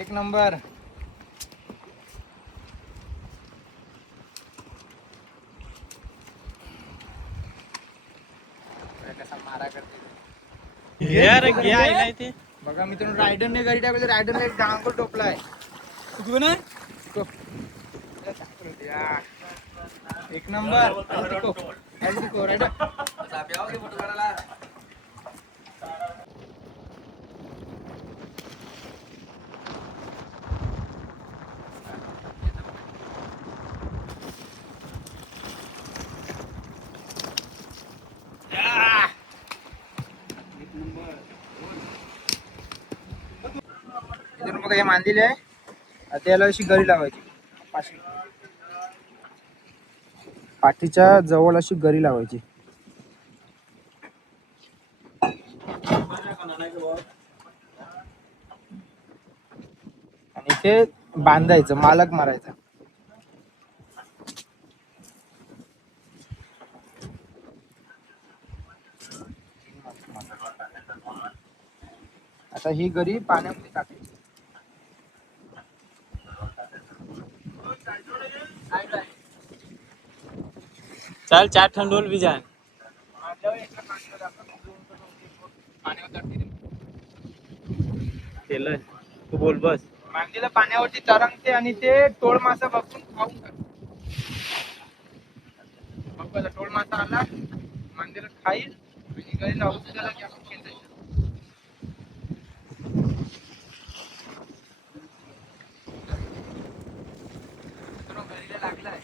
एक नंबर. कसा मारा करते यार घ्या नाही ते बघा मित्रांनो, रायडरने घरी टाकलं. रायडरने एक डांगर टोपलाय. तू ना एक नंबर. रायडर बघा हे मांदिले आहे. त्याला अशी गरी लावायची. पाठीच्या जवळ अशी गरी लावायची. आणि ते बांधायचं, मालक मारायचा. आता ही गरी पाण्यामध्ये टाकायची. चल 4 ठंडोल भी जाए केलं तू बोल बस. मांदीला पाण्यावरती तरंगते आणि ते टोळ मासा बघून खाऊन टाकते. बघा टोळ मासा आला, मांदीला खाईल आणि गरी लावून त्याला की आपण खेळायचं. गरीला लागलाय.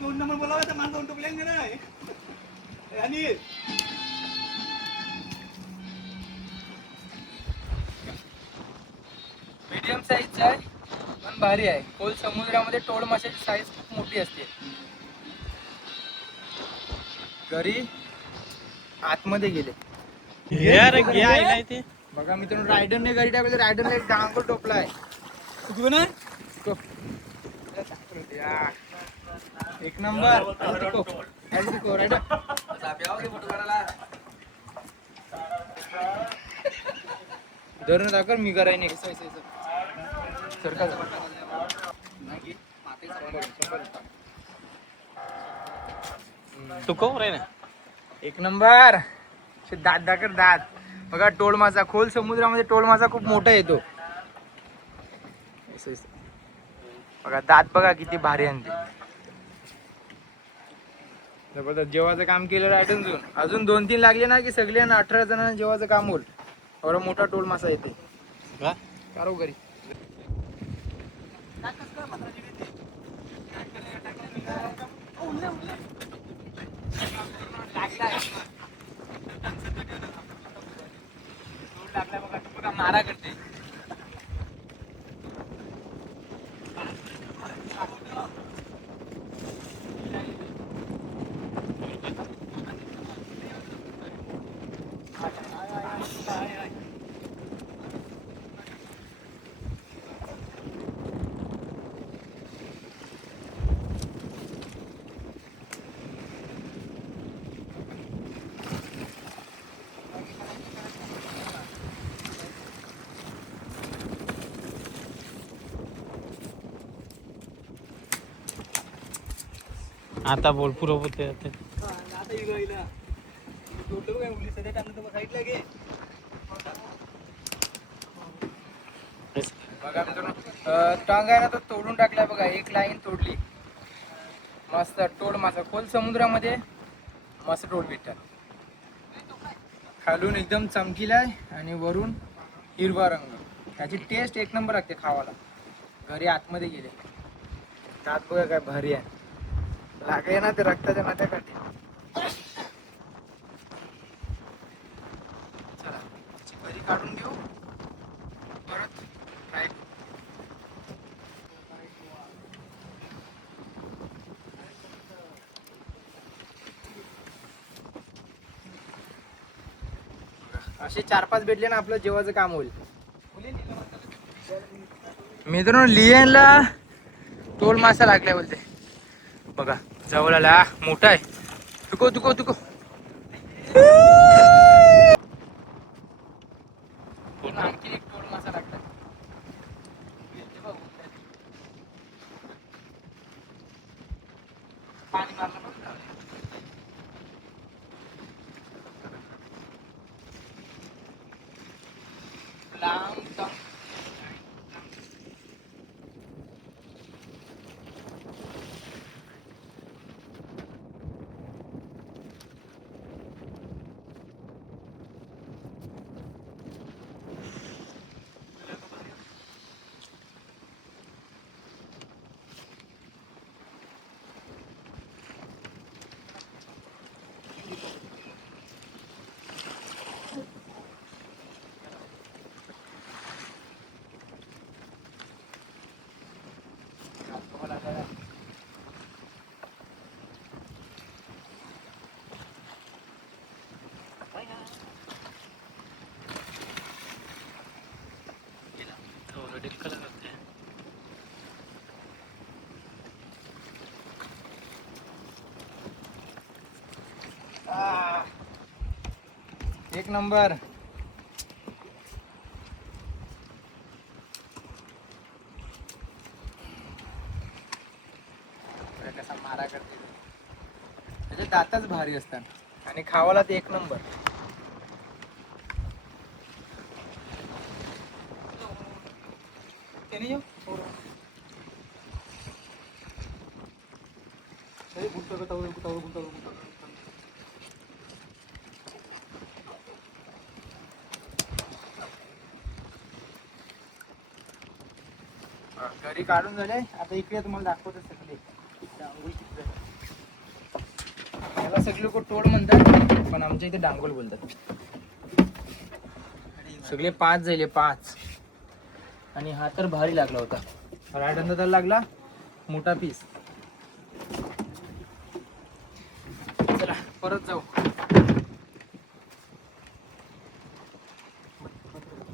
दोन नंबर बोलावा तर मान दोन टोकले नाही आणि मीडियम साईज आहे पण भारी आहे. खोल समुद्रामध्ये टोळ माशाची साईज खूप मोठी असते. घरी आतमध्ये गेले. यार घ्या नाही ते बघा मित्रांनो, रायडरने घरी टाकलं. रायडरने एक डांगर टोपलाय. तू ना एक नंबर. रायडर धरून दाखल. मी कराय नाही सरकार. तू कवर आहे ना. एक नंबर. दात दाखल दात. बघा टोळ मासा, खोल समुद्रामध्ये टोळ मासा खूप मोठा येतो. बघा दात बघा किती भारी आणते. जबरदस्त जेवायचं काम केलं रायडर. अजून 2-3 लागले ना की सगळे 18 जणांना जेवायचं काम होईल. एवढा मोठा टोळ मासा येते कारो घरी. मारा करते. आता बोल पुरं होते आता इला टोटल काय उली सध्या टाकलं तर साईडला घे. बघा मित्रांनो, टांग आहे ना तो तोडून टाकलाय बघा. एक लाईन तोडली. मस्त टोळ मासा खोल समुद्रामध्ये मस्त टोळ भेटतात. खालून एकदम चमकीला आहे आणि वरून हिरवा रंग. त्याची टेस्ट एक नंबर लागते खावाला. घरी आतमध्ये गेले. दात बघा काय भारी आहे. लागले ना ते रक्ताच्या नात्याकाठी. चला त्याची घरी काढून घेऊ परत फ्राय. असे 4-5 भेटले ना आपलं जेवायचं काम होईल. मित्रांनो लियनला टोल मासा लागलाय बोलते. बघा जवळ आला, मोठा आहे. तुको तुको तुको आणखी एक टोल मासा लागलाय. पाणी मारलं बघ. लांब टंग. एक नंबर. कसा मारा करते, त्याचे दातच भारी असतात आणि खावाला ते एक नंबर. घरी काढून झाले. आता इकडे तुम्हाला दाखवतो सगळे डांगोल किती झाले. याला सगळे लोक टोळ म्हणतात पण आमच्या इथे डांगोल बोलतात. सगळे 5 झाले 5. आणि हा तर भारी लागला होता. रायडंदा तर लागला मोठा पीस. चला परत जाऊ.